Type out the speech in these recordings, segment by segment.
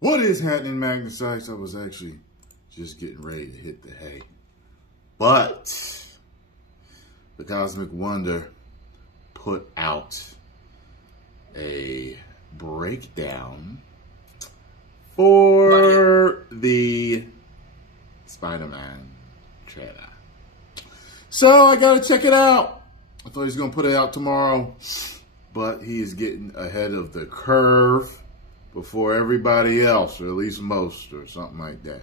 What is happening, Magnus? I was actually just getting ready to hit the hay. But the Cosmic Wonder put out a breakdown for the Spider-Man trailer. So I gotta check it out. I thought he was gonna put it out tomorrow, but he is getting ahead of the curve before everybody else, or at least most, or something like that.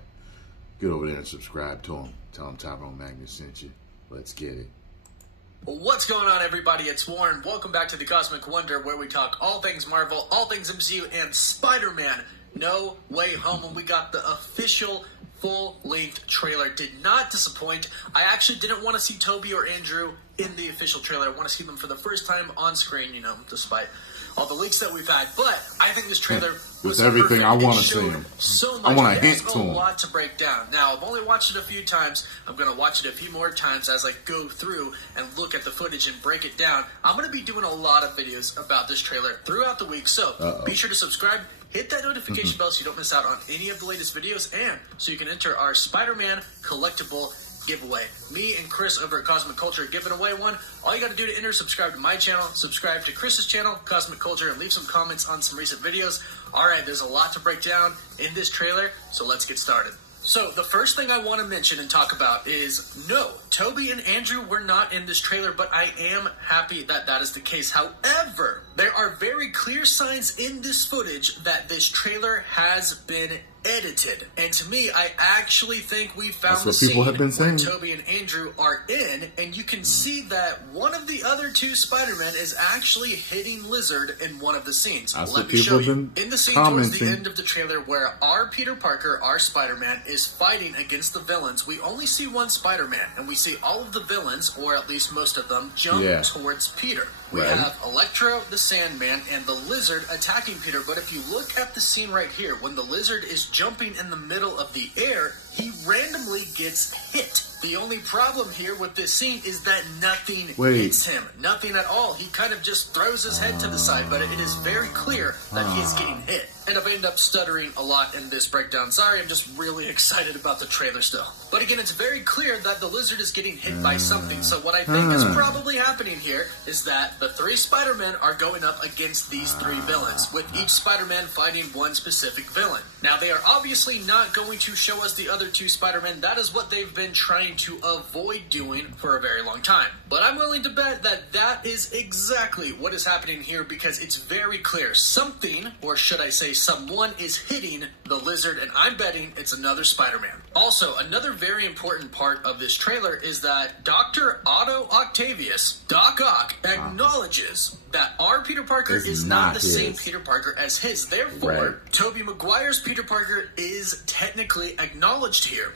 Get over there and subscribe to him. Tell him Tyrone Magnus sent you. Let's get it. What's going on, everybody? It's Warren. Welcome back to the Cosmic Wonder, where we talk all things Marvel, all things MCU, and Spider-Man No Way Home. And we got the official full-length trailer. Did not disappoint. I actually didn't want to see Tobey or Andrew in the official trailer. I want to see them for the first time on screen, you know, despite all the leaks that we've had. But I think this trailer was everything. perfect. I want to see him. So much. I want to hint to him. him. A lot to break down. Now, I've only watched it a few times. I'm going to watch it a few more times as I go through and look at the footage and break it down. I'm going to be doing a lot of videos about this trailer throughout the week. So be sure to subscribe. Hit that notification bell so you don't miss out on any of the latest videos, and so you can enter our Spider-Man collectible giveaway. Me and Chris over at Cosmic Culture are giving away one. All you got to do to enter is subscribe to my channel, subscribe to Chris's channel, Cosmic Culture, and leave some comments on some recent videos. Alright, there's a lot to break down in this trailer, so let's get started. So, the first thing I want to mention and talk about is, no, Tobey and Andrew were not in this trailer, but I am happy that that is the case. However, there are very clear signs in this footage that this trailer has been edited. And to me, I actually think we found the scene where Tobey and Andrew are in, and you can see that one of the other two Spider-Men is actually hitting Lizard in one of the scenes. Let me show you. In the scene towards the end of the trailer where our Peter Parker, our Spider-Man, is fighting against the villains, we only see one Spider-Man, and we see all of the villains, or at least most of them, jump towards Peter. We have Electro, the Sandman, and the Lizard attacking Peter, but if you look at the scene right here, when the Lizard is jumping in the middle of the air, he randomly gets hit. The only problem here with this scene is that nothing hits him. Nothing at all. He kind of just throws his head to the side, but it is very clear that he is getting hit. And if I end up stuttering a lot in this breakdown, sorry, I'm just really excited about the trailer still. But again, it's very clear that the Lizard is getting hit by something. So what I think is probably happening here is that the three Spider-Men are going up against these three villains, with each Spider-Man fighting one specific villain. Now, they are obviously not going to show us the other two Spider-Men. That is what they've been trying to avoid doing for a very long time. But I'm willing to bet that that is exactly what is happening here, because it's very clear. Something, or should I say someone, is hitting the Lizard, and I'm betting it's another Spider-Man. Also, another very important part of this trailer is that Dr. Otto Octavius, Doc Ock, acknowledges that our Peter Parker is not the same Peter Parker as his. Therefore, Tobey Maguire's Peter Parker is technically acknowledged here.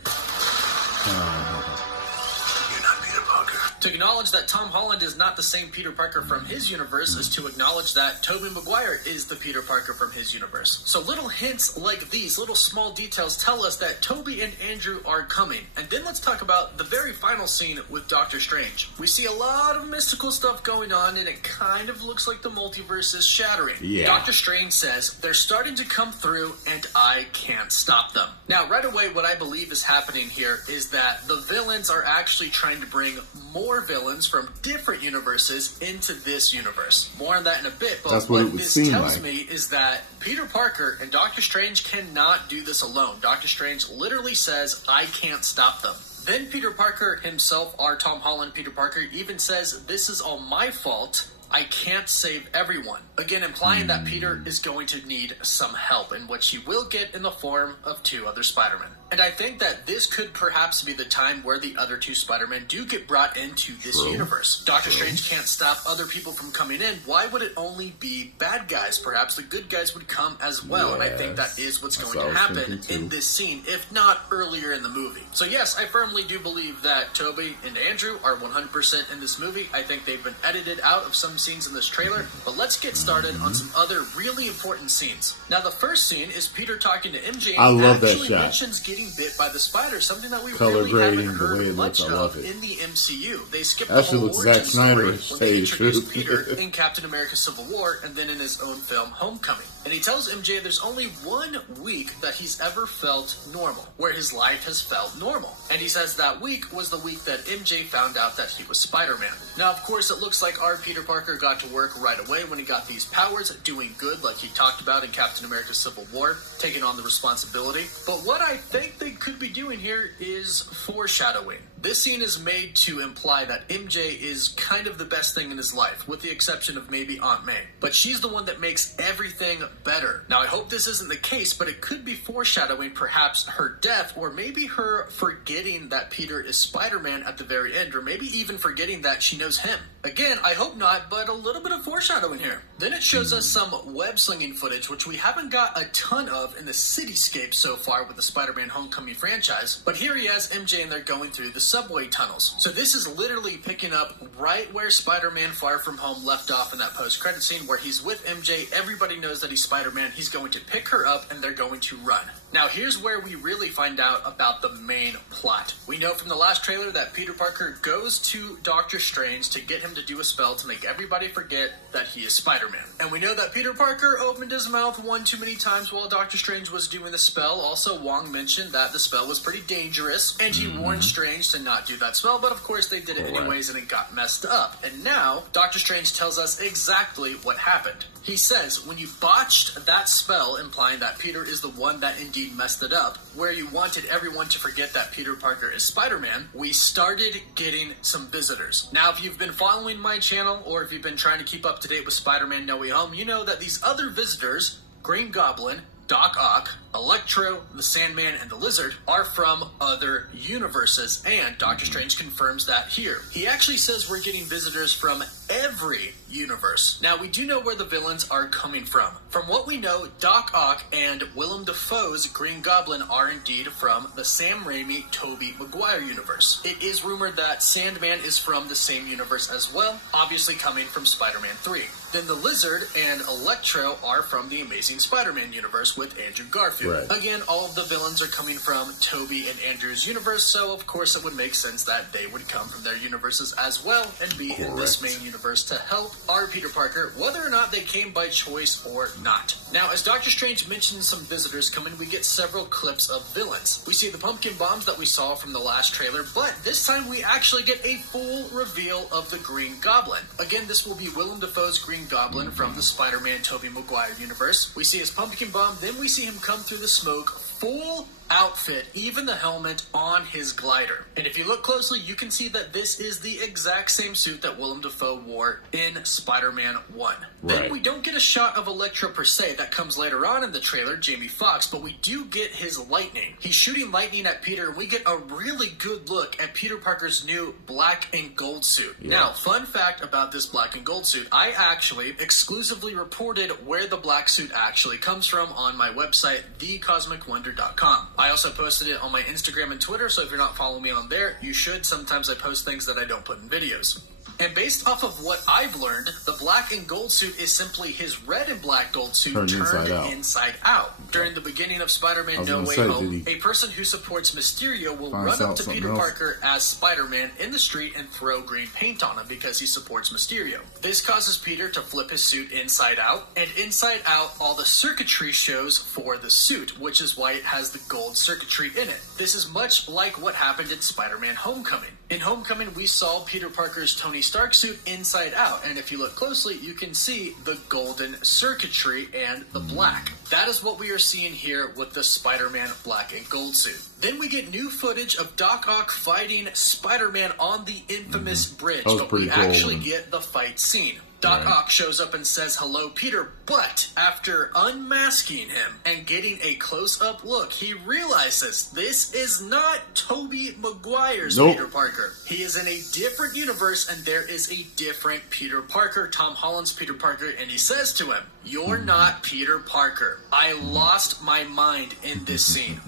To acknowledge that Tom Holland is not the same Peter Parker from his universe is to acknowledge that Tobey Maguire is the Peter Parker from his universe. So little hints like these, little small details, tell us that Tobey and Andrew are coming. And then let's talk about the very final scene with Doctor Strange. We see a lot of mystical stuff going on, and it kind of looks like the multiverse is shattering. Doctor Strange says, they're starting to come through, and I can't stop them. Now, right away, what I believe is happening here is that the villains are actually trying to bring more villains from different universes into this universe. More on that in a bit, but what this tells me is that Peter Parker and Doctor Strange cannot do this alone. Doctor Strange literally says, I can't stop them. Then Peter Parker himself, our Tom Holland Peter Parker, even says, this is all my fault. I can't save everyone. Again, implying that Peter is going to need some help, in which he will get in the form of two other Spider-Men. And I think that this could perhaps be the time where the other two Spider-Men do get brought into this universe. Doctor Strange can't stop other people from coming in. Why would it only be bad guys? Perhaps the good guys would come as well. And I think that is what's going to happen in this scene, if not earlier in the movie. So yes, I firmly do believe that Tobey and Andrew are 100% in this movie. I think they've been edited out of some scenes in this trailer. But let's get started on some other really important scenes. Now, the first scene is Peter talking to MJ. I love that shot. Mentions getting getting bit by the spider, something that we Color really grading, haven't the way heard it much looks, I love of it. in the MCU. They skipped Actually the looks whole Zack origin story Snyder-ish, when tell they you the introduced truth. Peter in Captain America Civil War and then in his own film Homecoming. And he tells MJ there's only 1 week that he's ever felt normal, where his life has felt normal. And he says that week was the week that MJ found out that he was Spider-Man. Now, of course, it looks like our Peter Parker got to work right away when he got these powers, doing good like he talked about in Captain America Civil War, taking on the responsibility. But what I think they could be doing here is foreshadowing. This scene is made to imply that MJ is kind of the best thing in his life, with the exception of maybe Aunt May. But she's the one that makes everything better. Now, I hope this isn't the case, but it could be foreshadowing perhaps her death, or maybe her forgetting that Peter is Spider-Man at the very end, or maybe even forgetting that she knows him. Again, I hope not, but a little bit of foreshadowing here. Then it shows us some web-slinging footage, which we haven't got a ton of in the cityscape so far with the Spider-Man Homecoming franchise. But here he has MJ and they're going through the subway tunnels. So this is literally picking up right where Spider-Man Far From Home left off in that post-credit scene, where he's with MJ. Everybody knows that he's Spider-Man. He's going to pick her up and they're going to run. Now, here's where we really find out about the main plot. We know from the last trailer that Peter Parker goes to Doctor Strange to get him to do a spell to make everybody forget that he is Spider-Man. And we know that Peter Parker opened his mouth one too many times while Doctor Strange was doing the spell. Also, Wong mentioned that the spell was pretty dangerous, and he warned Strange to not do that spell, but of course they did it anyways and it got messed up. And now, Doctor Strange tells us exactly what happened. He says, when you botched that spell, implying that Peter is the one that indeed messed it up, where you wanted everyone to forget that Peter Parker is Spider-Man, we started getting some visitors. Now, if you've been following my channel, or if you've been trying to keep up to date with Spider-Man No Way Home, you know that these other visitors, Green Goblin, Doc Ock, Electro, the Sandman, and the Lizard, are from other universes, and Doctor Strange confirms that here. He actually says we're getting visitors from every universe. Now, we do know where the villains are coming from. From what we know, Doc Ock and Willem Dafoe's Green Goblin are indeed from the Sam Raimi, Tobey Maguire universe. It is rumored that Sandman is from the same universe as well, obviously coming from Spider-Man 3. Then the Lizard and Electro are from the Amazing Spider-Man universe with Andrew Garfield. Right. Again, all of the villains are coming from Tobey and Andrew's universe, so of course it would make sense that they would come from their universes as well and be in this main universe to help our Peter Parker, whether or not they came by choice or not. Now, as Doctor Strange mentions some visitors coming, we get several clips of villains. We see the pumpkin bombs that we saw from the last trailer, but this time we actually get a full reveal of the Green Goblin. Again, this will be Willem Dafoe's Green Goblin from the Spider-Man Tobey Maguire universe. We see his pumpkin bomb, then we see him come through the smoke, full outfit, even the helmet on his glider. And if you look closely, you can see that this is the exact same suit that Willem Dafoe wore in Spider-Man 1. Right. Then we don't get a shot of Electro per se. That comes later on in the trailer, Jamie Foxx, but we do get his lightning. He's shooting lightning at Peter, and we get a really good look at Peter Parker's new black and gold suit. Yeah. Now, fun fact about this black and gold suit, I actually exclusively reported where the black suit actually comes from on my website, thecosmicwonder.com. I also posted it on my Instagram and Twitter, so if you're not following me on there, you should. Sometimes I post things that I don't put in videos. And based off of what I've learned, the black and gold suit is simply his red and black gold suit turned inside out. Okay. During the beginning of Spider-Man No Way Home, a person who supports Mysterio will run up to Peter Parker as Spider-Man in the street and throw green paint on him because he supports Mysterio. This causes Peter to flip his suit inside out, and inside out all the circuitry shows for the suit, which is why it has the gold circuitry in it. This is much like what happened in Spider-Man Homecoming. In Homecoming, we saw Peter Parker's Tony Stark suit inside out, and if you look closely, you can see the golden circuitry and the black. That is what we are seeing here with the Spider-Man black and gold suit. Then we get new footage of Doc Ock fighting Spider-Man on the infamous bridge, but we actually get the fight scene. Doc Ock shows up and says, "Hello, Peter," but after unmasking him and getting a close-up look, he realizes this is not Tobey Maguire's Peter Parker. He is in a different universe, and there is a different Peter Parker, Tom Holland's Peter Parker, and he says to him, "You're not Peter Parker." I lost my mind in this scene.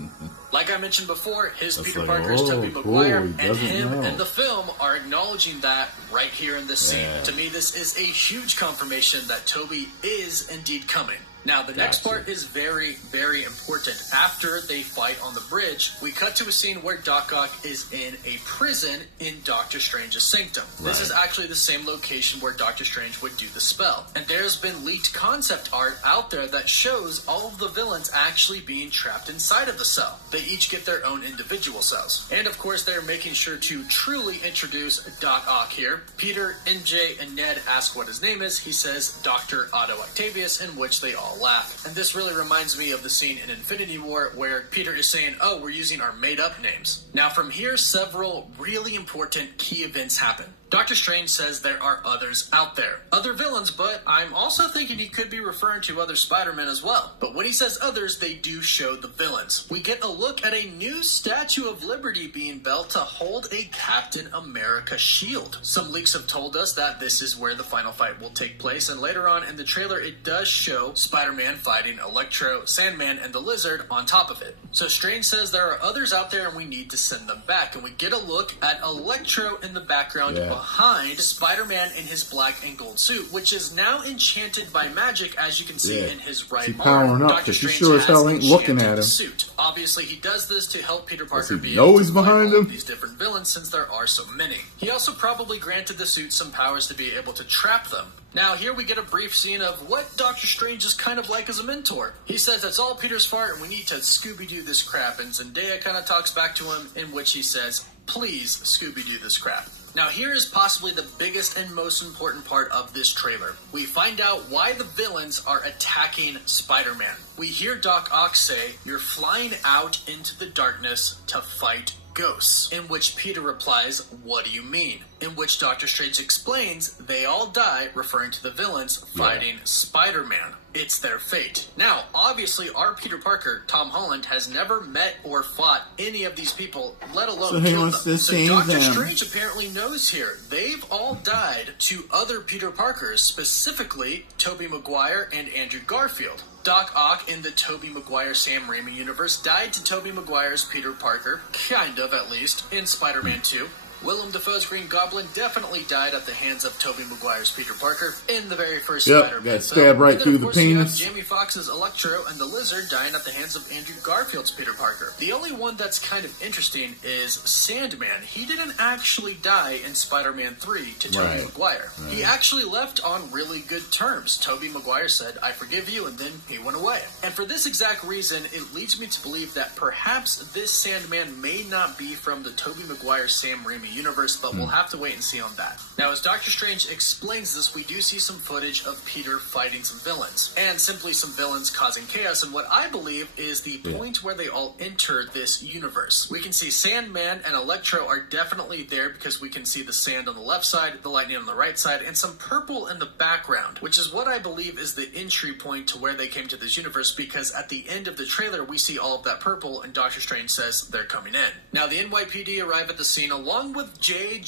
Like I mentioned before, his Peter Parker is Tobey Maguire, and him and the film are acknowledging that right here in this scene. To me, this is a huge confirmation that Tobey is indeed coming. Now, the next part is very, very important. After they fight on the bridge, we cut to a scene where Doc Ock is in a prison in Doctor Strange's sanctum. Right. This is actually the same location where Doctor Strange would do the spell. And there's been leaked concept art out there that shows all of the villains actually being trapped inside of the cell. They each get their own individual cells. And of course, they're making sure to truly introduce Doc Ock here. Peter, MJ, and Ned ask what his name is. He says Dr. Otto Octavius, in which they all laugh. And this really reminds me of the scene in Infinity War where Peter is saying, oh, we're using our made-up names. Now from here, several really important key events happen. Doctor Strange says there are others out there. Other villains, but I'm also thinking he could be referring to other Spider-Men as well. But when he says others, they do show the villains. We get a look at a new Statue of Liberty being built to hold a Captain America shield. Some leaks have told us that this is where the final fight will take place, and later on in the trailer it does show Spider-Man fighting Electro, Sandman, and the Lizard on top of it. So Strange says there are others out there and we need to send them back, and we get a look at Electro in the background behind Spider-Man in his black and gold suit, which is now enchanted by magic, as you can see in his right arm. Doctor Strange sure as hell ain't looking at him. Suit. Obviously, he does this to help Peter Parker be able to fight all of these different villains, since there are so many. He also probably granted the suit some powers to be able to trap them. Now, here we get a brief scene of what Doctor Strange is kind of like as a mentor. He says it's all Peter's fault and we need to Scooby-Doo this crap, and Zendaya kind of talks back to him, in which he says, please Scooby-Doo this crap. Now here is possibly the biggest and most important part of this trailer. We find out why the villains are attacking Spider-Man. We hear Doc Ock say, you're flying out into the darkness to fight ghosts. In which Peter replies, what do you mean? In which Doctor Strange explains they all die, referring to the villains fighting Spider-Man. It's their fate. Now, obviously, our Peter Parker, Tom Holland, has never met or fought any of these people, let alone killed them. So Doctor Strange apparently knows here. They've all died to other Peter Parkers, specifically Tobey Maguire and Andrew Garfield. Doc Ock in the Tobey Maguire Sam Raimi universe died to Tobey Maguire's Peter Parker, kind of at least, in Spider-Man 2. Willem Dafoe's Green Goblin definitely died at the hands of Tobey Maguire's Peter Parker in the very first Spider-Man got stabbed right through the penis. Jamie Foxx's Electro and the Lizard dying at the hands of Andrew Garfield's Peter Parker. The only one that's kind of interesting is Sandman. He didn't actually die in Spider-Man 3 to Tobey Maguire. He actually left on really good terms. Tobey Maguire said, I forgive you, and then he went away. And for this exact reason, it leads me to believe that perhaps this Sandman may not be from the Tobey Maguire Sam Raimi universe, but we'll have to wait and see on that. Now, as Doctor Strange explains this, we do see some footage of Peter fighting some villains, and simply some villains causing chaos, and what I believe is the point where they all enter this universe. We can see Sandman and Electro are definitely there because we can see the sand on the left side, the lightning on the right side, and some purple in the background, which is what I believe is the entry point to where they came to this universe, because at the end of the trailer, we see all of that purple, and Doctor Strange says they're coming in. Now, the NYPD arrive at the scene along with J.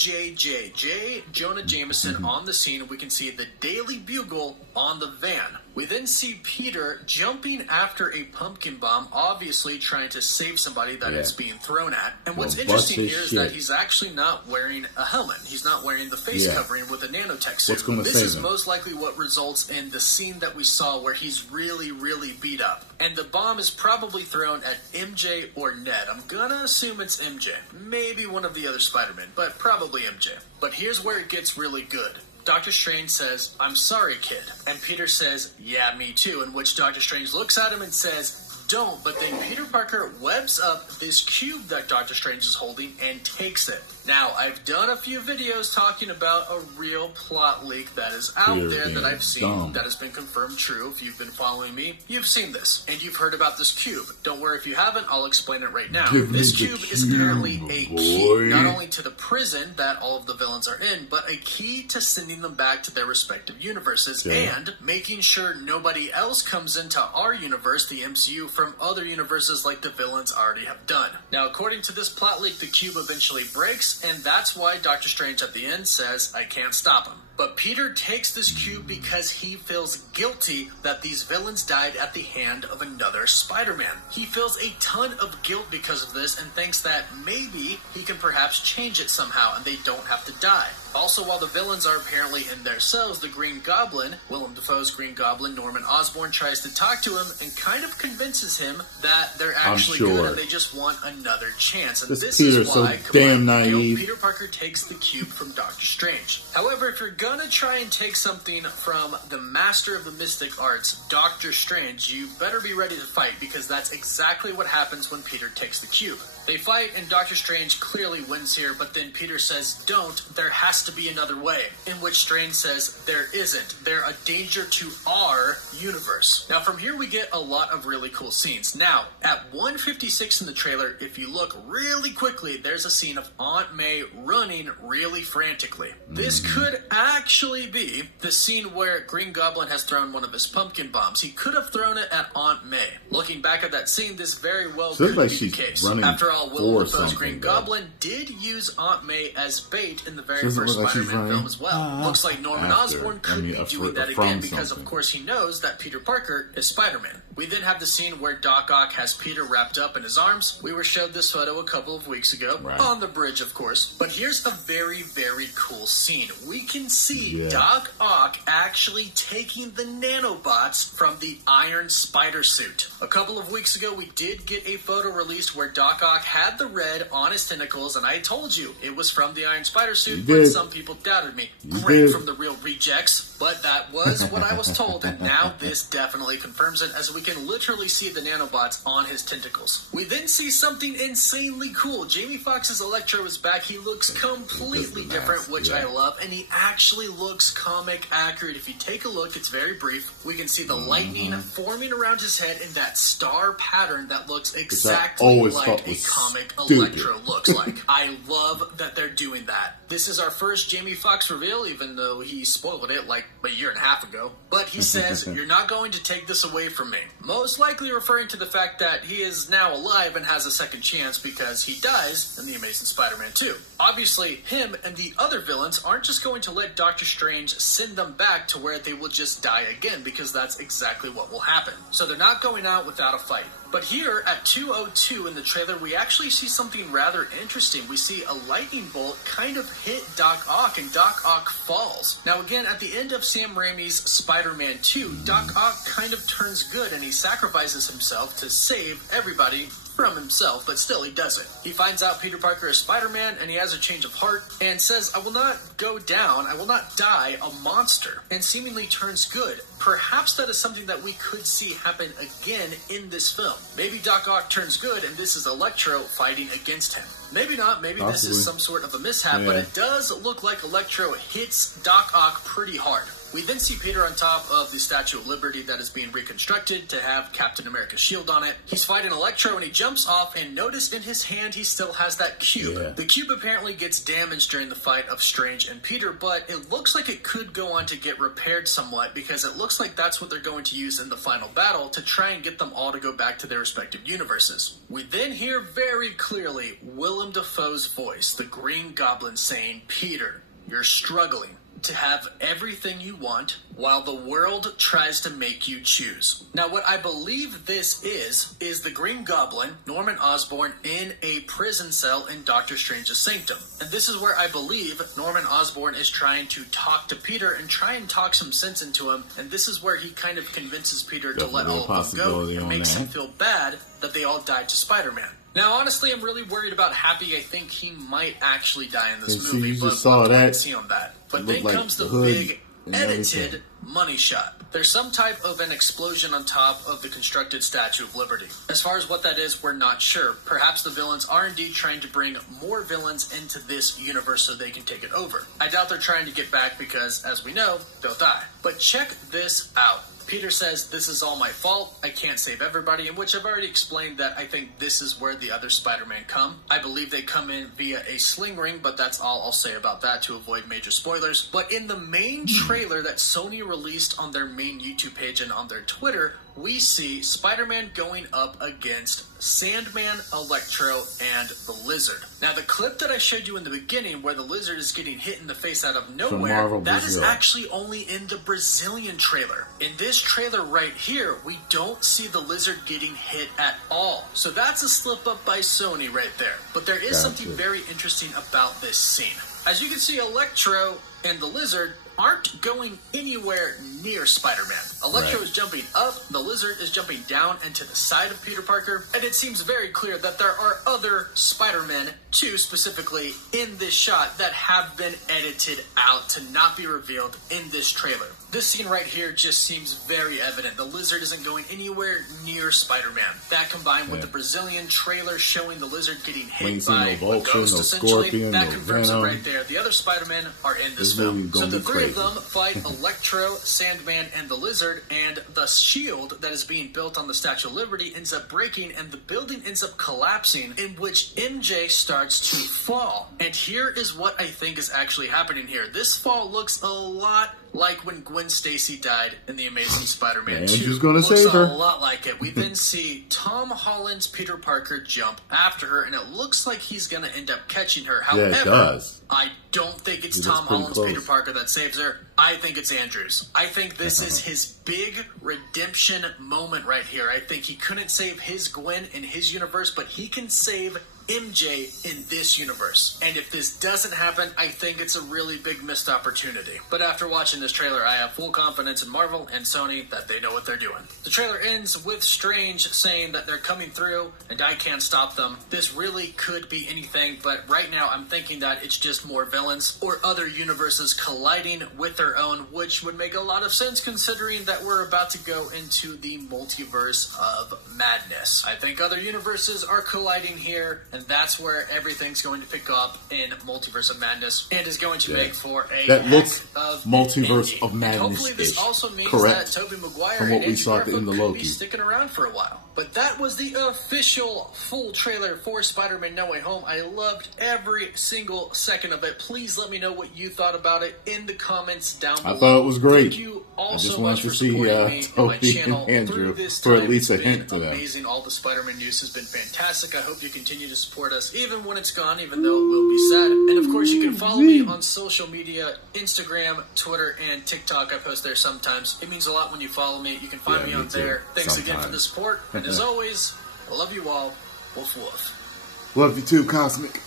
Jonah Jameson on the scene. We can see the Daily Bugle on the van. We then see Peter jumping after a pumpkin bomb, obviously trying to save somebody that is being thrown at. And what's interesting here is that he's actually not wearing a helmet. He's not wearing the face covering with a nanotech suit. This is most likely what results in the scene that we saw where he's really, really beat up. And the bomb is probably thrown at MJ or Ned. I'm gonna assume it's MJ. Maybe one of the other Spider-Men, but probably MJ. But here's where it gets really good. Doctor Strange says, I'm sorry, kid. And Peter says, yeah, me too. In which Doctor Strange looks at him and says, don't. But then Peter Parker webs up this cube that Doctor Strange is holding and takes it. Now, I've done a few videos talking about a real plot leak that is out there that I've seen that has been confirmed true. If you've been following me, you've seen this. And you've heard about this cube. Don't worry if you haven't, I'll explain it right now. This cube is apparently a key, not only to the prison that all of the villains are in, but a key to sending them back to their respective universes and making sure nobody else comes into our universe, the MCU, from other universes like the villains already have done. Now, according to this plot leak, the cube eventually breaks, and that's why Doctor Strange at the end says, I can't stop him. But Peter takes this cube because he feels guilty that these villains died at the hand of another Spider-Man. He feels a ton of guilt because of this and thinks that maybe he can perhaps change it somehow and they don't have to die. Also, while the villains are apparently in their cells, the Green Goblin, Willem Dafoe's Green Goblin, Norman Osborn, tries to talk to him and kind of convinces him that they're actually good and they just want another chance. And this is why, so damn naive. Peter Parker takes the cube from Doctor Strange. However, if you're gonna try and take something from the master of the mystic arts, Doctor Strange, you better be ready to fight, because that's exactly what happens when Peter takes the cube. They fight, and Doctor Strange clearly wins here, but then Peter says, "Don't, there has to be another way." In which Strange says, "There isn't. They're a danger to our universe." Now, from here we get a lot of really cool scenes. Now, at 1:56 in the trailer, if you look really quickly, there's a scene of Aunt May running really frantically. This could actually be the scene where Green Goblin has thrown one of his pumpkin bombs. He could have thrown it at Aunt May. Looking back at that scene, this very well could be the case. After all, Willem Dafoe's Green Goblin did use Aunt May as bait in the very first Spider-Man film as well. Looks like Norman Osborn could be doing that again because, of course, he knows that Peter Parker is Spider-Man. We then have the scene where Doc Ock has Peter wrapped up in his arms. We were showed this photo a couple of weeks ago, on the bridge, of course. But here's a very, very cool scene. We can see Doc Ock actually taking the nanobots from the Iron Spider suit. A couple of weeks ago, we did get a photo released where Doc Ock had the red on his tentacles, and I told you it was from the Iron Spider suit, but some people doubted me. Great from the real rejects, but that was what I was told, and now this definitely confirms it, as we can literally see the nanobots on his tentacles. We then see something insanely cool. Jamie Foxx's Electro is back. He looks completely different, which I love, and he actually looks comic accurate. If you take a look, it's very brief. We can see the lightning forming around his head in that star pattern that looks exactly like a comic Electro looks like. I love that they're doing that. This is our first Jamie Foxx reveal, even though he spoiled it like a year and a half ago. But he says, "You're not going to take this away from me." Most likely referring to the fact that he is now alive and has a second chance because he dies in The Amazing Spider-Man 2. Obviously, him and the other villains aren't just going to let Doctor Strange send them back to where they will just die again, because that's exactly what will happen. So they're not going out without a fight. But here at 2:02 in the trailer, we actually see something rather interesting. We see a lightning bolt kind of hit Doc Ock, and Doc Ock falls. Now again, at the end of Sam Raimi's Spider-Man 2, Doc Ock kind of turns good and he sacrifices himself to save everybody from himself, but still he does it. He finds out Peter Parker is Spider-Man, and he has a change of heart and says, "I will not go down, I will not die a monster," and seemingly turns good. Perhaps that is something that we could see happen again in this film. Maybe Doc Ock turns good and this is Electro fighting against him. Maybe not, maybe this is some sort of a mishap, but it does look like Electro hits Doc Ock pretty hard. We then see Peter on top of the Statue of Liberty that is being reconstructed to have Captain America's shield on it. He's fighting Electro and he jumps off, and notice in his hand he still has that cube. The cube apparently gets damaged during the fight of Strange and Peter, but it looks like it could go on to get repaired somewhat, because it looks like that's what they're going to use in the final battle to try and get them all to go back to their respective universes. We then hear very clearly Willem Dafoe's voice, the Green Goblin, saying, "Peter, you're struggling to have everything you want while the world tries to make you choose." Now, what I believe this is the Green Goblin, Norman Osborn, in a prison cell in Doctor Strange's sanctum. And this is where I believe Norman Osborn is trying to talk to Peter and try and talk some sense into him. And this is where he kind of convinces Peter to let all of them go and makes him feel bad that they all died to Spider-Man. Now, honestly, I'm really worried about Happy. I think he might actually die in this movie, but we'll wait and see on that. But then comes the big, edited money shot. There's some type of an explosion on top of the constructed Statue of Liberty. As far as what that is, we're not sure. Perhaps the villains are indeed trying to bring more villains into this universe so they can take it over. I doubt they're trying to get back because, as we know, they'll die. But check this out. Peter says, "This is all my fault, I can't save everybody," in which I've already explained that I think this is where the other Spider-Man come. I believe they come in via a sling ring, but that's all I'll say about that to avoid major spoilers. But in the main trailer that Sony released on their main YouTube page and on their Twitter, we see Spider-Man going up against Sandman, Electro, and the Lizard. Now, the clip that I showed you in the beginning where the Lizard is getting hit in the face out of nowhere, that is actually only in the Brazilian trailer. In this trailer right here, we don't see the Lizard getting hit at all. So that's a slip up by Sony right there. But there is something very interesting about this scene. As you can see, Electro and the Lizard aren't going anywhere near Spider-Man. Electro is jumping up, the Lizard is jumping down and to the side of Peter Parker, and it seems very clear that there are other Spider-Men, two specifically, in this shot that have been edited out to not be revealed in this trailer. This scene right here just seems very evident. The Lizard isn't going anywhere near Spider-Man. That combined with the Brazilian trailer showing the Lizard getting hit by a ghost, essentially, that confirms it right there. The other Spider-Men are in this film. So the three of them fight Electro, Sandman, and the Lizard, and the shield that is being built on the Statue of Liberty ends up breaking, and the building ends up collapsing, in which MJ starts to fall. And here is what I think is actually happening here. This fall looks a lot like when Gwen Stacy died in The Amazing Spider-Man 2. She's gonna save her. Looks a lot like it. We then see Tom Holland's Peter Parker jump after her, and it looks like he's gonna end up catching her. However, it does. I don't think it's Tom Holland's Peter Parker that saves her. I think it's Andrew's. I think this is his big redemption moment right here. I think he couldn't save his Gwen in his universe, but he can save MJ in this universe. And if this doesn't happen, I think it's a really big missed opportunity. But after watching this trailer, I have full confidence in Marvel and Sony that they know what they're doing. The trailer ends with Strange saying that they're coming through and I can't stop them. This really could be anything, but right now I'm thinking that it's just more villains or other universes colliding with their own, which would make a lot of sense considering that we're about to go into the multiverse of madness. I think other universes are colliding here, and that's where everything's going to pick up in Multiverse of Madness, and is going to make for a that looks of Multiverse of Madness. Hopefully, this also means that Tobey Maguire and Andrew Garfield could be sticking around for a while. But that was the official full trailer for Spider-Man No Way Home. I loved every single second of it. Please let me know what you thought about it in the comments down below. I thought it was great. Thank you all so much for supporting me and my channel through this time. For at least a hint to that. Amazing. All the Spider-Man news has been fantastic. I hope you continue to support us even when it's gone, even though it will be sad. And of course, you can follow me on social media, Instagram, Twitter, and TikTok. I post there sometimes. It means a lot when you follow me. You can find me on there. Thanks again for the support. And as always, I love you all. Woof woof. Love you too, Cosmic.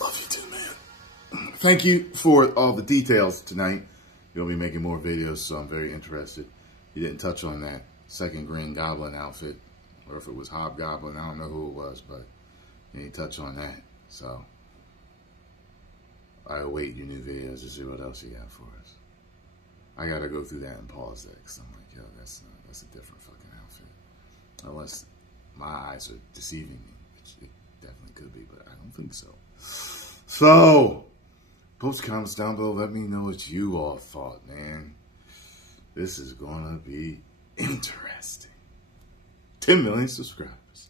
Love you too, man. Thank you for all the details tonight. You'll be making more videos, so I'm very interested. You didn't touch on that second Green Goblin outfit, or if it was Hobgoblin. I don't know who it was, but you didn't touch on that. So I await your new videos to see what else you got for us. I gotta go through that and pause that, because I'm like, yo, that's a different fucking outfit. Unless my eyes are deceiving me, which it definitely could be, but I don't think so. So, post comments down below. Let me know what you all thought, man. This is gonna be interesting. 10 million subscribers.